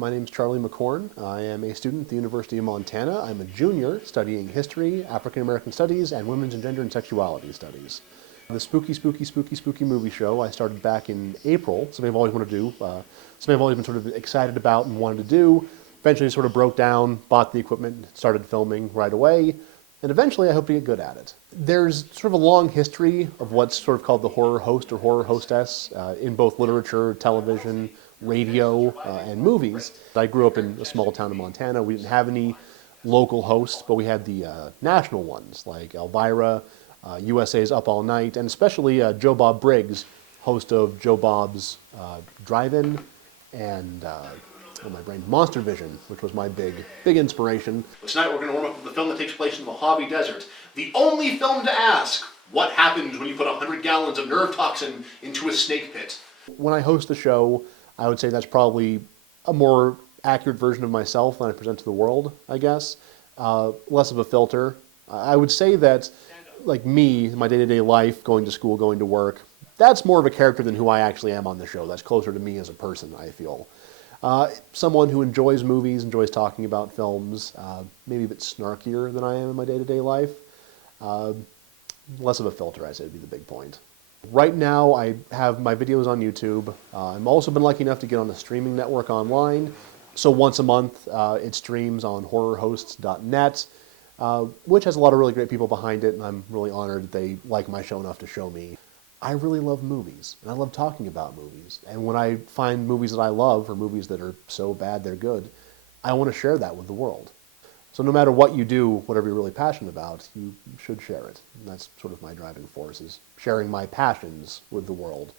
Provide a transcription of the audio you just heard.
My name is Charley Macorn. I am a student at the University of Montana. I'm a junior studying history, African American studies, and women's and gender and sexuality studies. The spooky movie show I started back in April, something I've always wanted to do, something I've always been sort of excited about and wanted to do. Eventually sort of broke down, bought the equipment, started filming right away, and eventually I hope to get good at it. There's sort of a long history of what's sort of called the horror host or horror hostess in both literature, television, radio, and movies. I grew up in a small town in Montana. We didn't have any local hosts, but we had the national ones like Elvira, USA's Up All Night, and especially Joe Bob Briggs, host of Joe Bob's Drive-In and Monster Vision, which was my big inspiration. Tonight we're going to warm up with the film that takes place in the Mojave Desert. The only film to ask, what happens when you put 100 gallons of nerve toxin into a snake pit? When I host the show, I would say that's probably a more accurate version of myself than I present to the world, I guess. Less of a filter. I would say that, like me, my day-to-day life, going to school, going to work, that's more of a character than who I actually am on the show. That's closer to me as a person, I feel. Someone who enjoys movies, enjoys talking about films, maybe a bit snarkier than I am in my day-to-day life. Less of a filter, I say, would be the big point. Right now, I have my videos on YouTube. I've also been lucky enough to get on a streaming network online. So once a month, it streams on horrorhosts.net, which has a lot of really great people behind it, and I'm really honored that they like my show enough to show me. I really love movies, and I love talking about movies. And when I find movies that I love, or movies that are so bad they're good, I want to share that with the world. So no matter what you do, whatever you're really passionate about, you should share it. And that's sort of my driving force, is sharing my passions with the world.